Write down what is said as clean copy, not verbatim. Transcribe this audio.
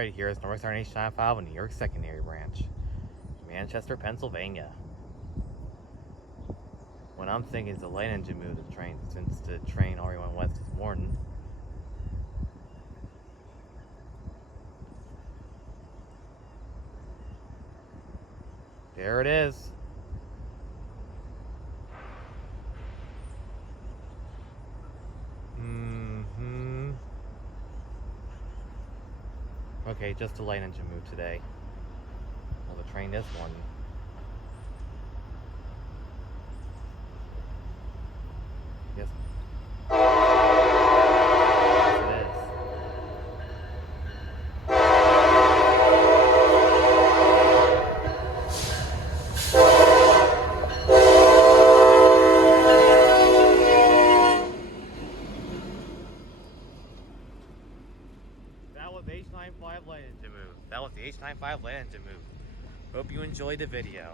Alright, here's Norfolk Southern H95 in New York Secondary Branch, Manchester, Pennsylvania. What I'm thinking is the light engine moved the train since the train already went west this morning. There it is. Okay, just the light engine moved today. Well, the train this morning. Yes. Yes, it is. That was the H95 light engine move. That was the H95 light engine move. Hope you enjoyed the video.